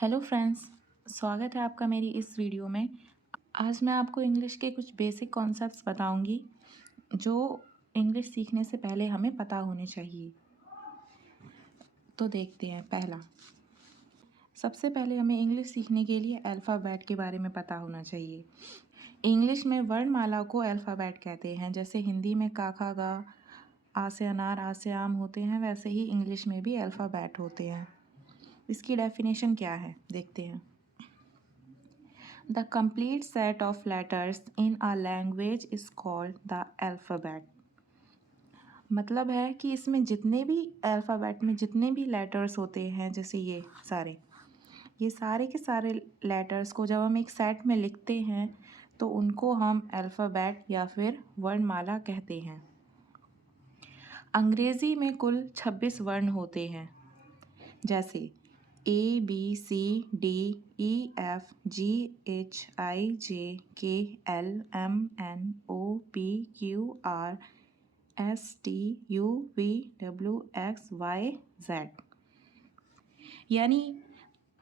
Hello friends, स्वागत है आपका मेरी इस वीडियो में। आज मैं आपको इंग्लिश के कुछ बेसिक कॉन्सेप्ट्स बताऊंगी जो इंग्लिश सीखने से पहले हमें पता होने चाहिए। तो देखते हैं। पहला, सबसे पहले हमें इंग्लिश सीखने के लिए अल्फ़ाबेट के बारे में पता होना चाहिए। इंग्लिश में वर्णमाला को अल्फ़ाबेट कहते हैं। जैसे हिंदी में का खा गा, आ से अनार, आ से आम होते हैं, वैसे ही इंग्लिश में भी अल्फ़ाबेट होते हैं। इसकी डेफिनेशन क्या है, देखते हैं। The complete set of letters in a language is called the alphabet। मतलब है कि इसमें जितने भी अल्फ़ाबेट में जितने भी लेटर्स होते हैं, जैसे ये सारे के सारे लेटर्स को जब हम एक सेट में लिखते हैं तो उनको हम अल्फ़ाबेट या फिर वर्णमाला कहते हैं। अंग्रेज़ी में कुल 26 वर्ण होते हैं, जैसे ABCDEFGHIJKLMNOPQRSTUVWXYZ। यानी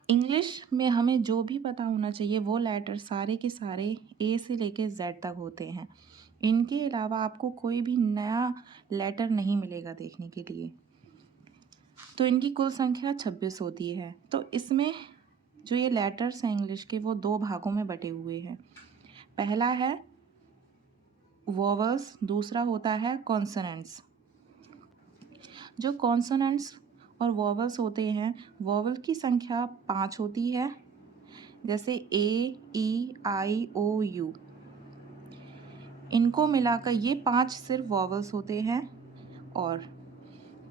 इंग्लिश में हमें जो भी पता होना चाहिए वो लेटर सारे के सारे ए से लेके जेड तक होते हैं। इनके अलावा आपको कोई भी नया लेटर नहीं मिलेगा देखने के लिए। तो इनकी कुल संख्या 26 होती है। तो इसमें जो ये लेटर्स हैं इंग्लिश के, वो दो भागों में बटे हुए हैं। पहला है वोवल्स, दूसरा होता है कॉन्सोनेंट्स। जो कॉन्सोनेंट्स और वोवल्स होते हैं, वोवल की संख्या 5 होती है, जैसे AEIOU। इनको मिलाकर ये 5 सिर्फ वोवल्स होते हैं, और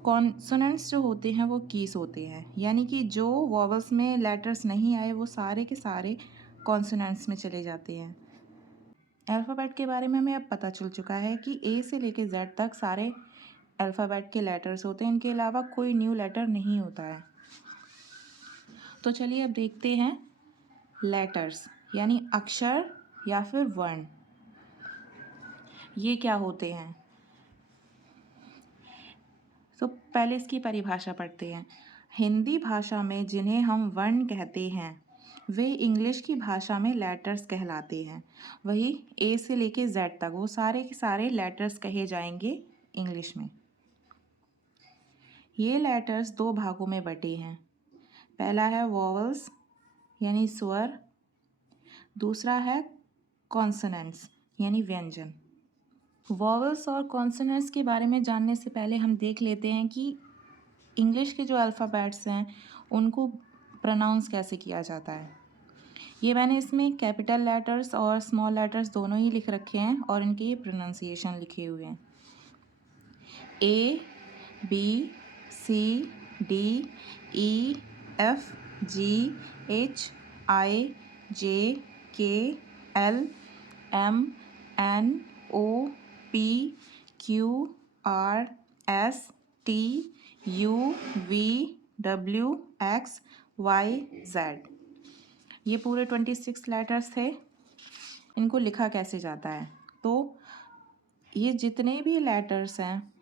कॉन्सोनेंट्स जो होते हैं वो कीस होते हैं। यानी कि जो वोवल्स में लेटर्स नहीं आए वो सारे के सारे कॉन्सोनेंट्स में चले जाते हैं। अल्फ़ाबेट के बारे में हमें अब पता चल चुका है कि ए से लेके जेड तक सारे अल्फ़ाबेट के लेटर्स होते हैं। इनके अलावा कोई न्यू लेटर नहीं होता है। तो चलिए अब देखते हैं लेटर्स यानी अक्षर या फिर वर्ण, ये क्या होते हैं। तो पहले इसकी परिभाषा पढ़ते हैं। हिंदी भाषा में जिन्हें हम वर्ण कहते हैं वे इंग्लिश की भाषा में लेटर्स कहलाते हैं। वही ए से लेके जेड तक वो सारे के सारे लेटर्स कहे जाएंगे इंग्लिश में। ये लेटर्स दो भागों में बटे हैं। पहला है वोवल्स यानी स्वर, दूसरा है कॉन्सोनेंट्स यानी व्यंजन। वोवल्स और कॉन्सोनेंट्स के बारे में जानने से पहले हम देख लेते हैं कि इंग्लिश के जो अल्फ़ाबेट्स हैं उनको प्रोनाउंस कैसे किया जाता है। ये मैंने इसमें कैपिटल लेटर्स और स्मॉल लेटर्स दोनों ही लिख रखे हैं और इनके ये प्रोनाउंसिएशन लिखे हुए हैं। ABCDEFGHIJKLMNOPQRSTUVWXYZ। ये पूरे 26 लेटर्स थे। इनको लिखा कैसे जाता है, तो ये जितने भी लेटर्स हैं,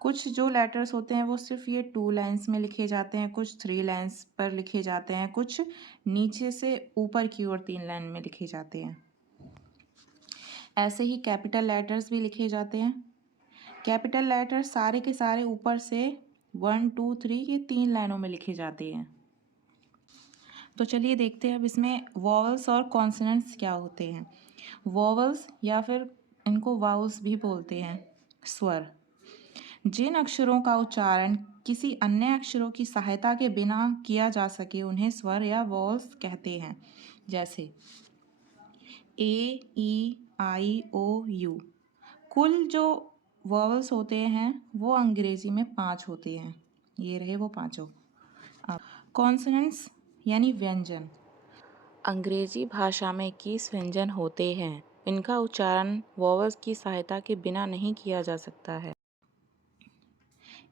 कुछ जो लेटर्स होते हैं वो सिर्फ ये 2 लाइन्स में लिखे जाते हैं, कुछ 3 लाइन्स पर लिखे जाते हैं, कुछ नीचे से ऊपर की ओर 3 लाइन में लिखे जाते हैं। ऐसे ही कैपिटल लेटर्स भी लिखे जाते हैं। कैपिटल लेटर्स सारे के सारे ऊपर से 1 2 3 ये 3 लाइनों में लिखे जाते हैं। तो चलिए देखते हैं अब इसमें वोवल्स और कॉन्सोनेंट्स क्या होते हैं। वोवल्स या फिर इनको वाउल्स भी बोलते हैं, स्वर। जिन अक्षरों का उच्चारण किसी अन्य अक्षरों की सहायता के बिना किया जा सके उन्हें स्वर या वोवल्स कहते हैं। जैसे AEIOU। कुल जो वोवल्स होते हैं वो अंग्रेजी में 5 होते हैं। ये रहे वो पांचों। अब कॉन्सोनेंट्स यानी व्यंजन। अंग्रेजी भाषा में 21 व्यंजन होते हैं। इनका उच्चारण वोवल्स की सहायता के बिना नहीं किया जा सकता है।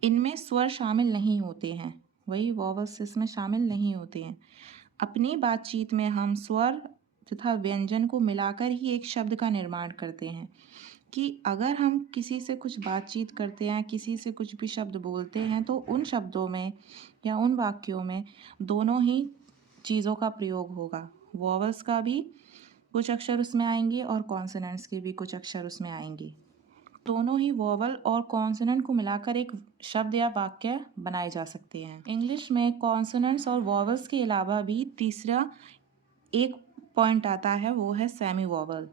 इनमें स्वर शामिल नहीं होते हैं, वही वोवल्स इसमें शामिल नहीं होते हैं। अपनी बातचीत में हम स्वर तथा व्यंजन को मिलाकर ही एक शब्द का निर्माण करते हैं। कि अगर हम किसी से कुछ बातचीत करते हैं, किसी से कुछ भी शब्द बोलते हैं, तो उन शब्दों में या उन वाक्यों में दोनों ही चीज़ों का प्रयोग होगा। वॉवल्स का भी कुछ अक्षर उसमें आएंगे और कॉन्सोनेंट्स के भी कुछ अक्षर उसमें आएंगे। दोनों ही वॉवल और कॉन्सोनेंट को मिलाकर एक शब्द या वाक्य बनाए जा सकते हैं। इंग्लिश में कॉन्सोनेंट्स और वॉवल्स के अलावा भी तीसरा एक पॉइंट आता है, वो है सेमी वॉवल।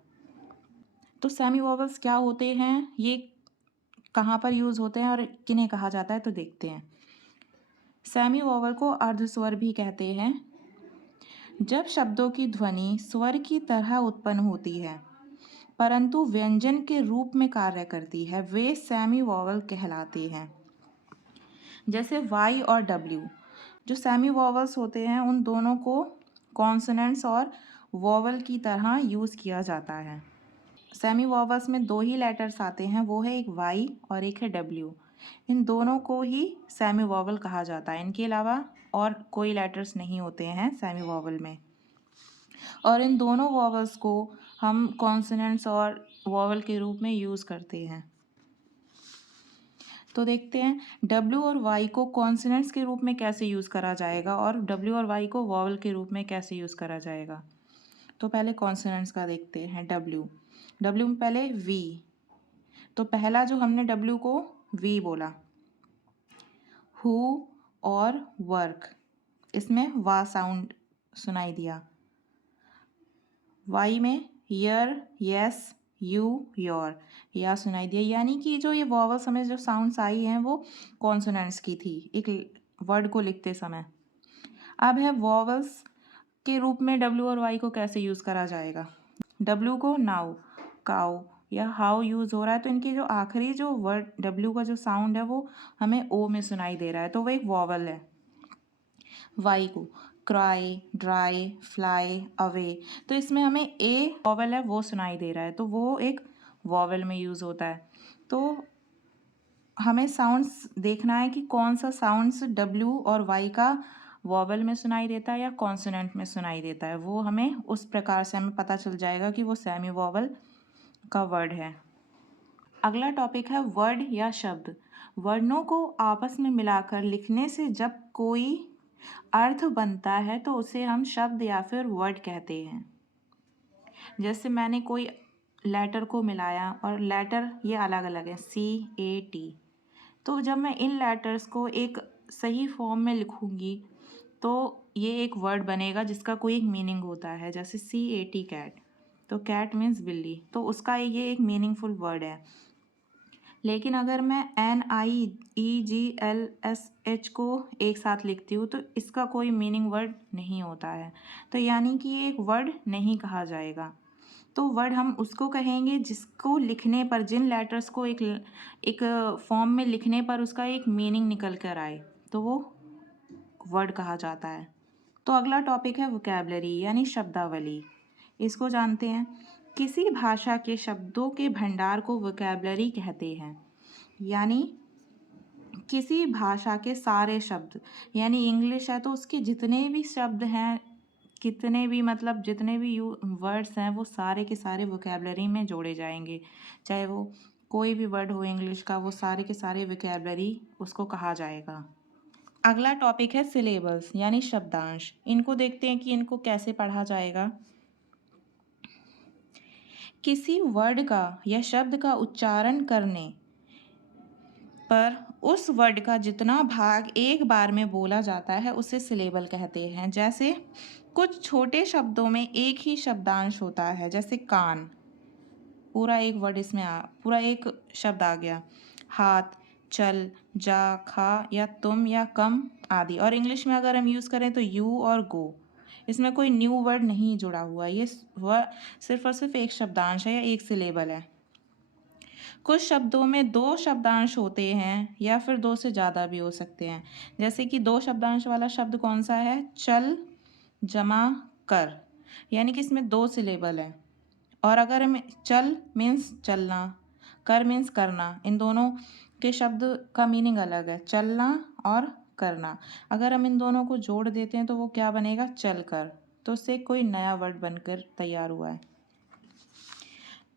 तो सेमी वॉवल्स क्या होते हैं, ये कहाँ पर यूज़ होते हैं और किन्हें कहा जाता है, तो देखते हैं। सेमी वॉवल को अर्धस्वर भी कहते हैं। जब शब्दों की ध्वनि स्वर की तरह उत्पन्न होती है परंतु व्यंजन के रूप में कार्य करती है, वे सेमी वॉवल कहलाते हैं। जैसे वाई और डब्ल्यू, जो सेमी वॉवल्स होते हैं उन दोनों को कॉन्सोनेंट्स और वॉवल की तरह यूज़ किया जाता है। सेमी वॉवल्स में दो ही लेटर्स आते हैं, वो है एक वाई और एक है डब्ल्यू। इन दोनों को ही सेमी वॉवल कहा जाता है। इनके अलावा और कोई लेटर्स नहीं होते हैं सेमी वॉवल में, और इन दोनों वॉवल्स को हम कॉन्सोनेंट्स और वॉवल के रूप में यूज़ करते हैं। तो देखते हैं डब्ल्यू और वाई को कॉन्सोनेंट्स के रूप में कैसे यूज़ करा जाएगा और डब्ल्यू और वाई को वॉवल के रूप में कैसे यूज़ करा जाएगा। तो पहले कॉन्सोनेंट्स का देखते हैं। डब्ल्यू, डब्ल्यू में पहले वी, तो पहला जो हमने डब्ल्यू को वी बोला। हु और वर्क, इसमें वा साउंड सुनाई दिया। वाई में यर, यस, यू, योर, या सुनाई दिया। यानी कि जो ये वॉवल्स हमें जो साउंड्स आई हैं वो कॉन्सोनेंट्स की थी एक वर्ड को लिखते समय। अब है वॉवल्स के रूप में डब्ल्यू और वाई को कैसे यूज़ करा जाएगा। डब्ल्यू को नाउ, काउ या हाउ यूज़ हो रहा है, तो इनके जो आखिरी जो वर्ड डब्ल्यू का जो साउंड है वो हमें ओ में सुनाई दे रहा है, तो वो एक वॉवल है। वाई को क्राई, ड्राई, फ्लाई, अवे, तो इसमें हमें ए वॉवल है वो सुनाई दे रहा है, तो वो एक वॉवल में यूज़ होता है। तो हमें साउंड्स देखना है कि कौन सा साउंड्स डब्ल्यू और वाई का वॉवल में सुनाई देता है या कॉन्सोनेंट में सुनाई देता है, वो हमें उस प्रकार से हमें पता चल जाएगा कि वो सेमी वॉवल का वर्ड है। अगला टॉपिक है वर्ड या शब्द। वर्णों को आपस में मिलाकर लिखने से जब कोई अर्थ बनता है तो उसे हम शब्द या फिर वर्ड कहते हैं। जैसे मैंने कोई लेटर को मिलाया और लेटर ये अलग अलग है, CAT, तो जब मैं इन लेटर्स को एक सही फॉर्म में लिखूंगी तो ये एक वर्ड बनेगा जिसका कोई एक मीनिंग होता है। जैसे CAT कैट, तो कैट मीन्स बिल्ली, तो उसका ये एक मीनिंगफुल वर्ड है। लेकिन अगर मैं NIEGLSH को एक साथ लिखती हूँ तो इसका कोई मीनिंग वर्ड नहीं होता है, तो यानी कि ये एक वर्ड नहीं कहा जाएगा। तो वर्ड हम उसको कहेंगे जिसको लिखने पर, जिन लेटर्स को एक फॉर्म में लिखने पर उसका एक मीनिंग निकल कर आए, तो वो वर्ड कहा जाता है। तो अगला टॉपिक है वोकैबलरी यानी शब्दावली। इसको जानते हैं। किसी भाषा के शब्दों के भंडार को वोकैबलरी कहते हैं। यानी किसी भाषा के सारे शब्द, यानी इंग्लिश है तो उसके जितने भी शब्द हैं, कितने भी मतलब जितने भी वर्ड्स हैं वो सारे के सारे वोकैबलरी में जोड़े जाएंगे। चाहे वो कोई भी वर्ड हो इंग्लिश का, वो सारे के सारे वोकैबलरी उसको कहा जाएगा। अगला टॉपिक है सिलेबल्स यानी शब्दांश। इनको देखते हैं कि इनको कैसे पढ़ा जाएगा। किसी वर्ड का या शब्द का उच्चारण करने पर उस वर्ड का जितना भाग एक बार में बोला जाता है उसे सिलेबल कहते हैं। जैसे कुछ छोटे शब्दों में एक ही शब्दांश होता है, जैसे कान, पूरा एक वर्ड इसमें पूरा एक शब्द आ गया। हाथ, चल, जा, खा या तुम या कम आदि। और इंग्लिश में अगर हम यूज़ करें तो यू और गो, इसमें कोई न्यू वर्ड नहीं जुड़ा हुआ, ये सिर्फ और सिर्फ एक शब्दांश है या एक सिलेबल है। कुछ शब्दों में दो शब्दांश होते हैं या फिर दो से ज़्यादा भी हो सकते हैं। जैसे कि दो शब्दांश वाला शब्द कौन सा है, चल जमा कर, यानी कि इसमें दो सिलेबल है। और अगर हम चल मीन्स चलना, कर मीन्स करना, इन दोनों के शब्द का मीनिंग अलग है, चलना और करना। अगर हम इन दोनों को जोड़ देते हैं तो वो क्या बनेगा, चल कर, तो उससे कोई नया वर्ड बनकर तैयार हुआ है।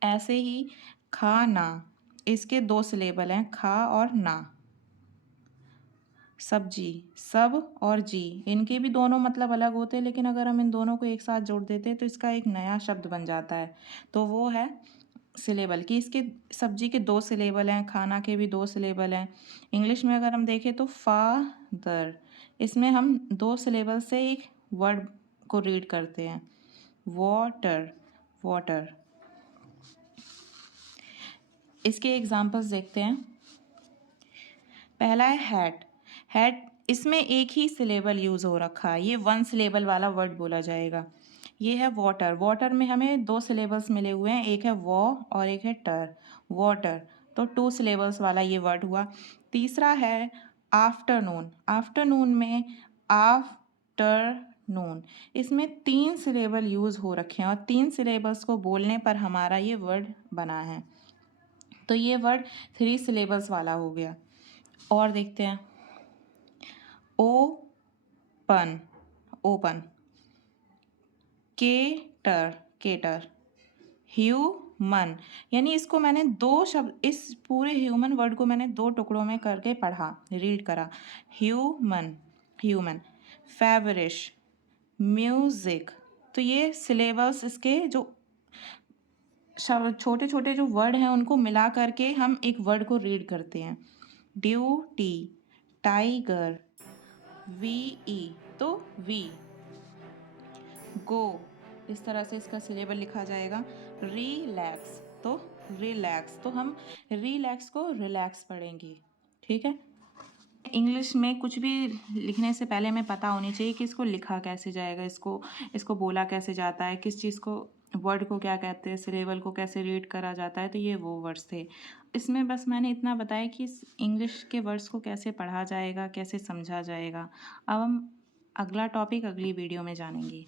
ऐसे ही खाना, इसके दो सिलेबल हैं, खा और ना। सब्जी, सब और जी, इनके भी दोनों मतलब अलग होते हैं, लेकिन अगर हम इन दोनों को एक साथ जोड़ देते हैं तो इसका एक नया शब्द बन जाता है। तो वो है सिलेबल, कि इसके सब्जी के 2 सिलेबल हैं, खाना के भी 2 सिलेबल हैं। इंग्लिश में अगर हम देखें तो फादर, इसमें हम 2 सिलेबल से एक वर्ड को रीड करते हैं। Water, water. इसके एग्जाम्पल्स देखते हैं। पहला है हैट। हैट, इसमें एक ही सिलेबल यूज़ हो रखा है, ये 1 सिलेबल वाला वर्ड बोला जाएगा। ये है वाटर। वाटर में हमें 2 सिलेबल्स मिले हुए हैं, एक है वॉ और एक है टर। वाटर, तो 2 सिलेबल्स वाला ये वर्ड हुआ। तीसरा है आफ्टरनून। आफ्टरनून में आफ्टरनून, इसमें 3 सिलेबल यूज़ हो रखे हैं और 3 सिलेबल्स को बोलने पर हमारा ये वर्ड बना है। तो ये वर्ड 3 सिलेबल्स वाला हो गया। और देखते हैं। Open, open. Cater, cater. Human, यानी इसको मैंने 2 शब्द, इस पूरे ह्यूमन वर्ड को मैंने 2 टुकड़ों में करके पढ़ा, रीड करा। Human, human. Feverish, music. तो ये सिलेबल्स, इसके जो छोटे छोटे जो वर्ड हैं उनको मिला करके हम एक वर्ड को रीड करते हैं। ड्यूटी, टाइगर, वी ई, तो वी। गो, इस तरह से इसका सिलेबल लिखा जाएगा। रिलैक्स, तो रिलैक्स, तो हम रिलैक्स को रिलैक्स पढ़ेंगे। ठीक है। इंग्लिश में कुछ भी लिखने से पहले हमें पता होनी चाहिए कि इसको लिखा कैसे जाएगा, इसको बोला कैसे जाता है, किस चीज़ को, वर्ड को क्या कहते हैं, सिलेबल को कैसे रीड करा जाता है। तो ये वो वर्ड्स थे। इसमें बस मैंने इतना बताया कि इस इंग्लिश के वर्ड्स को कैसे पढ़ा जाएगा, कैसे समझा जाएगा। अब हम अगला टॉपिक अगली वीडियो में जानेंगे।